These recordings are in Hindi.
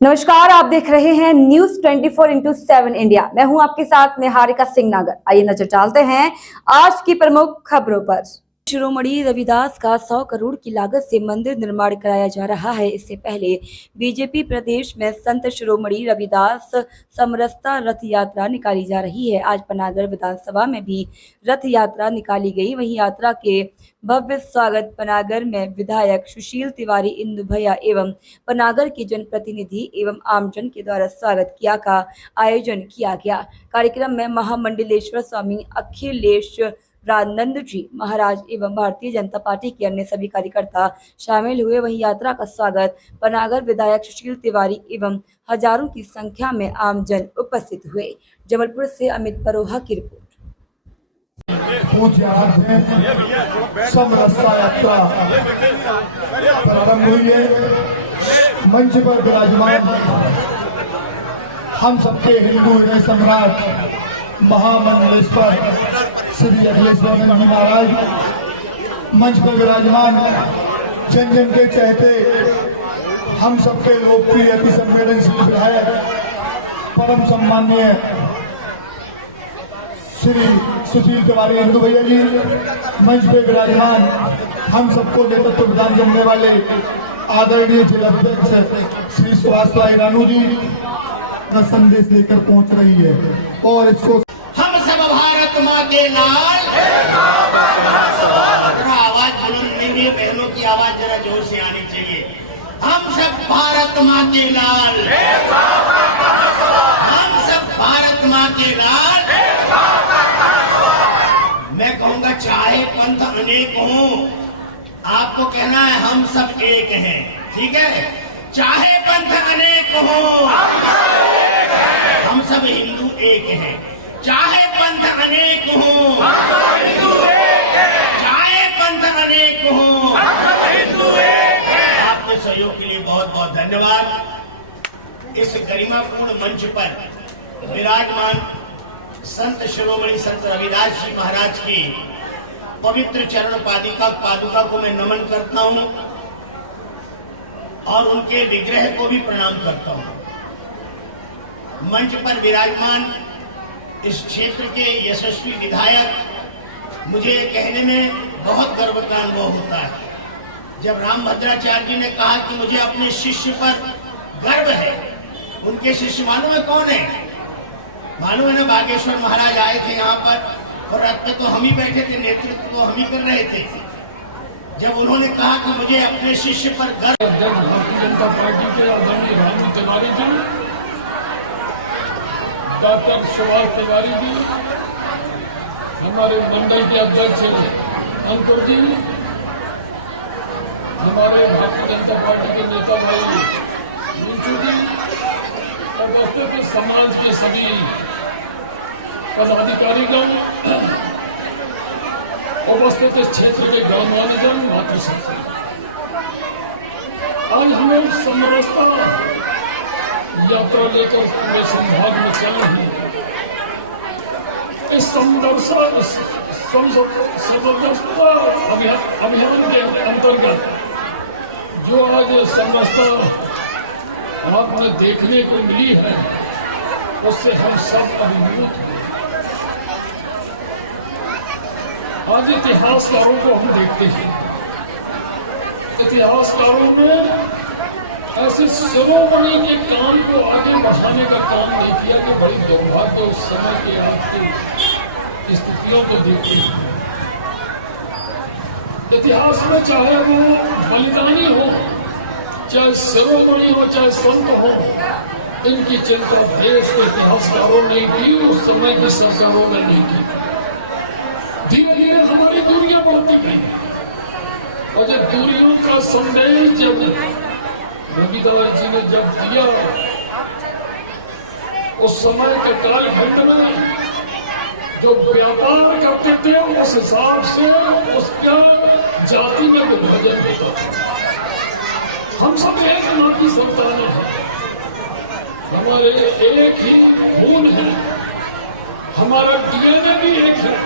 नमस्कार, आप देख रहे हैं न्यूज 24/7 इंडिया। मैं हूं आपके साथ निहारिका सिंह नागर। आइए नजर डालते हैं आज की प्रमुख खबरों पर। शिरोमणि रविदास का 100 करोड़ की लागत से मंदिर निर्माण कराया जा रहा है। इससे पहले बीजेपी प्रदेश में संत शिरोमणि रविदास समरसता रथ यात्रा निकाली जा रही है। आज पनागर विधानसभा में भी रथ यात्रा निकाली गई। वहीं यात्रा के भव्य स्वागत पनागर में विधायक सुशील तिवारी, इंदु भैया एवं पनागर के जनप्रतिनिधि एवं आमजन के द्वारा स्वागत किया का आयोजन किया गया। कार्यक्रम में महामंडलेश्वर स्वामी अखिलेश रानंद जी महाराज एवं भारतीय जनता पार्टी के अन्य सभी कार्यकर्ता शामिल हुए। वहीं यात्रा का स्वागत पनागर विधायक सुशील तिवारी एवं हजारों की संख्या में आमजन उपस्थित हुए। जबलपुर से अमित परोहा की रिपोर्ट। समरसता यात्रा प्रारंभ हुई है। मंच पर विराजमान हम सबके हिंदू हृदय सम्राट महामंडलेश्वर श्री अखिलेश्वर जी महाराज, मंच पर विराजमान जन जन के चहते हम सबके लोकप्रिय अति संवेदनशील विधायक परम सम्माननीय श्री सुशील तिवारी इंदु भैया जी, मंच पे विराजमान हम सबको नेतृत्व प्रदान करने वाले आदरणीय जिलाध्यक्ष श्री सुभाष रानू जी का संदेश लेकर पहुंच रही है। और इसको हम सब भारत माँ के लाल, आवाज बुलंद नहीं है, बहनों की आवाज जरा जोर से आनी चाहिए। हम सब भारत माँ के लाल, हम सब भारत माँ के लाल। मैं कहूँगा चाहे पंथ अनेक हों, आपको कहना है हम सब एक हैं, ठीक है। चाहे पंथ अनेक हों, हम सब हिंदू एक हैं। चाहे पंथ अनेक हों, चाहे पंथ अनेक हों, आपके सहयोग के लिए बहुत बहुत धन्यवाद। इस गरिमापूर्ण मंच पर विराजमान संत शिरोमणि संत रविदास जी महाराज की पवित्र चरण पादुका को मैं नमन करता हूं और उनके विग्रह को भी प्रणाम करता हूं। मंच पर विराजमान इस क्षेत्र के यशस्वी विधायक, मुझे कहने में बहुत गर्व का अनुभव होता है। जब राम भद्राचार्य जी ने कहा कि मुझे अपने शिष्य पर गर्व है, उनके शिष्य मालूम है कौन है? मालूम है ना, बागेश्वर महाराज आए थे यहाँ पर और रथ पे तो हम ही बैठे थे, नेतृत्व तो हम ही कर रहे थे। जब उन्होंने कहा कि मुझे अपने शिष्य पर गर्व। भारतीय जनता पार्टी के आदरणीय राम तिवारी जी, डॉक्टर सुभाष तिवारी जी, हमारे मंडल के अध्यक्ष अंकुर जी, हमारे भारतीय जनता पार्टी के नेता भाई मिंचू जी और दोस्तों के समाज के सभी पदाधिकारीगण, उपस्थित इस क्षेत्र के गणमान्यजन, मातृशक्ति, आज हमें समरसता यात्रा लेकर पूरे संभाग में चल रही है। इस समरसता अभियान के अंतर्गत जो आज समरसता आपने देखने को मिली है, उससे हम सब अभिभूत हैं। आज इतिहासकारों को हम देखते हैं, इतिहासकारों ने ऐसे शिरोमणि के काम को आगे बढ़ाने का काम नहीं किया कि बड़ी दुर्भाग्य उस समय के आपकी स्थितियों को देखते हैं। इतिहास में चाहे वो बलिदानी हो, चाहे शिरोमणि हो, चाहे संत हो, इनकी चिंता देश के इतिहासकारों ने भी उस समय की सरकारों ने नहीं की। धीरे धीरे हमारी दूरियां बढ़ती गई और जब दूरियों का संदेश जब रविदास जी ने जब दिया, उस समय के कालखंड में जो व्यापार करते थे उस हिसाब से उसका जाति में विभाजन होता था। हम सब एक मां की संतानें हैं, हमारे एक ही खून है, हमारा डीएनए भी एक है,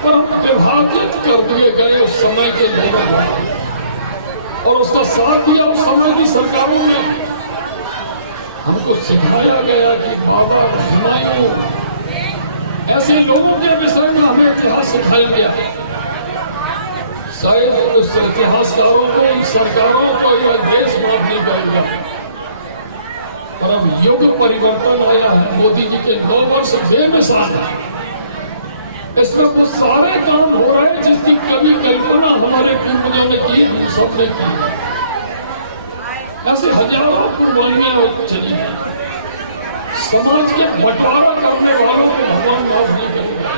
पर विभाजित कर दिए गए उस समय के लोगों और उसका साथ दिया उस समय की सरकारों ने। हमको सिखाया गया कि बाबा हुमायूं, ऐसे लोगों के विषय में हमें इतिहास सिखाया गया। शायद उस इतिहासकारों को, इन सरकारों को यह देश माफ नहीं करेगा, पर अब युग परिवर्तन आया है। मोदी जी के 9 वर्ष बेमिसाल है। इसमें कुछ सारे काम हो रहे हैं जिसकी कभी कल्पना हमारे पूर्वजों ने की, हम सब ने की। ऐसे हजारों कुर्बानियां चली हैं। समाज के बंटवारा करने वालों को भगवान माफ नहीं करेगा।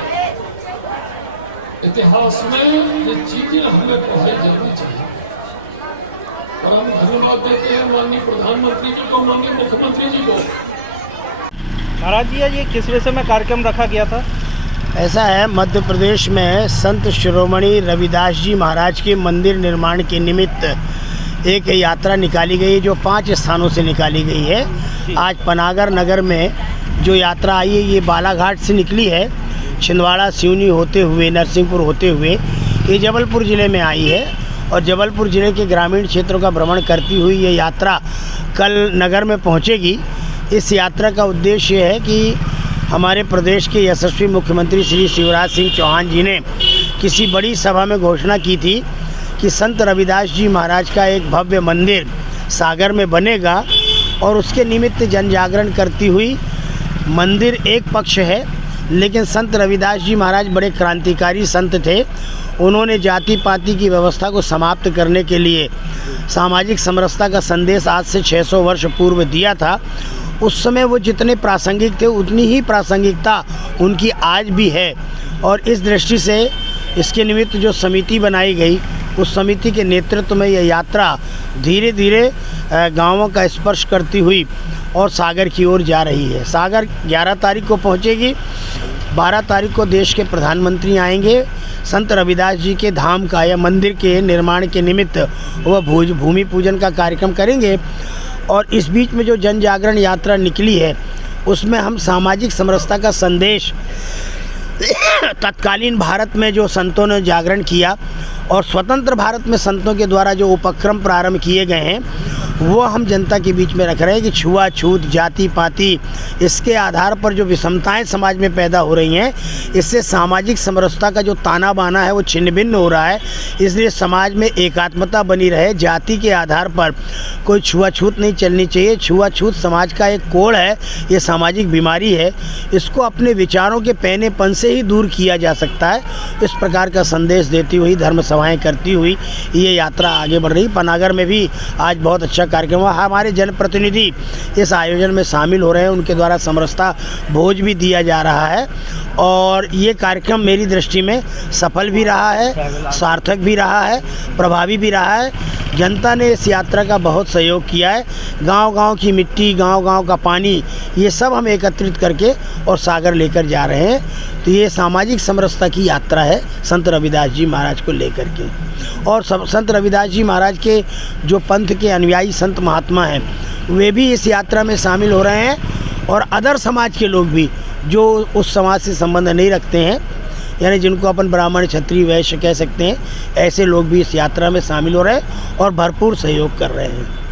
इतिहास में ये चीजें हमें पढ़ाई जानी चाहिए। और हम धन्यवाद देते हैं माननीय प्रधानमंत्री जी को, माननीय मुख्यमंत्री जी को। महाराज जी, ये किस विषय में कार्यक्रम रखा गया था? ऐसा है, मध्य प्रदेश में संत शिरोमणि रविदास जी महाराज के मंदिर निर्माण के निमित्त एक यात्रा निकाली गई, जो 5 स्थानों से निकाली गई है। आज पनागर नगर में जो यात्रा आई है, ये बालाघाट से निकली है, छिंदवाड़ा सिवनी होते हुए, नरसिंहपुर होते हुए ये जबलपुर ज़िले में आई है। और जबलपुर ज़िले के ग्रामीण क्षेत्रों का भ्रमण करती हुई ये यात्रा कल नगर में पहुँचेगी। इस यात्रा का उद्देश्य है कि हमारे प्रदेश के यशस्वी मुख्यमंत्री श्री शिवराज सिंह चौहान जी ने किसी बड़ी सभा में घोषणा की थी कि संत रविदास जी महाराज का एक भव्य मंदिर सागर में बनेगा, और उसके निमित्त जन जागरण करती हुई मंदिर एक पक्ष है, लेकिन संत रविदास जी महाराज बड़े क्रांतिकारी संत थे। उन्होंने जाति पाति की व्यवस्था को समाप्त करने के लिए सामाजिक समरसता का संदेश आज से 600 वर्ष पूर्व दिया था। उस समय वो जितने प्रासंगिक थे, उतनी ही प्रासंगिकता उनकी आज भी है। और इस दृष्टि से इसके निमित्त जो समिति बनाई गई, उस समिति के नेतृत्व में यह यात्रा धीरे धीरे गांवों का स्पर्श करती हुई और सागर की ओर जा रही है। सागर 11 तारीख को पहुंचेगी। 12 तारीख को देश के प्रधानमंत्री आएंगे। संत रविदास जी के धाम का या मंदिर के निर्माण के निमित्त वह भूमि पूजन का कार्यक्रम करेंगे। और इस बीच में जो जन जागरण यात्रा निकली है, उसमें हम सामाजिक समरसता का संदेश तत्कालीन भारत में जो संतों ने जागरण किया और स्वतंत्र भारत में संतों के द्वारा जो उपक्रम प्रारंभ किए गए हैं, वो हम जनता के बीच में रख रहे हैं कि छुआछूत, जाति पाति, इसके आधार पर जो विषमताएं समाज में पैदा हो रही हैं, इससे सामाजिक समरसता का जो ताना बाना है वो छिन्न भिन्न हो रहा है। इसलिए समाज में एकात्मता बनी रहे, जाति के आधार पर कोई छुआछूत नहीं चलनी चाहिए। छुआछूत समाज का एक कोड़ है, ये सामाजिक बीमारी है। इसको अपने विचारों के पैनेपन से ही दूर किया जा सकता है। इस प्रकार का संदेश देती हुई, धर्म सभाएँ करती हुई ये यात्रा आगे बढ़ रही। पनागर में भी आज बहुत अच्छा कार्यक्रम हुआ। हमारे जनप्रतिनिधि इस आयोजन में शामिल हो रहे हैं, उनके द्वारा समरसता भोज भी दिया जा रहा है। और ये कार्यक्रम मेरी दृष्टि में सफल भी रहा है, सार्थक भी रहा है, प्रभावी भी रहा है। जनता ने इस यात्रा का बहुत सहयोग किया है। गांव-गांव की मिट्टी, गांव-गांव का पानी, ये सब हम एकत्रित करके और सागर लेकर जा रहे हैं। तो ये सामाजिक समरसता की यात्रा है संत रविदास जी महाराज को लेकर के। और संत रविदास जी महाराज के जो पंथ के अनुयायी संत महात्मा हैं, वे भी इस यात्रा में शामिल हो रहे हैं। और अदर समाज के लोग भी जो उस समाज से संबंध नहीं रखते हैं, यानी जिनको अपन ब्राह्मण, क्षत्रिय, वैश्य कह सकते हैं, ऐसे लोग भी इस यात्रा में शामिल हो रहे हैं और भरपूर सहयोग कर रहे हैं।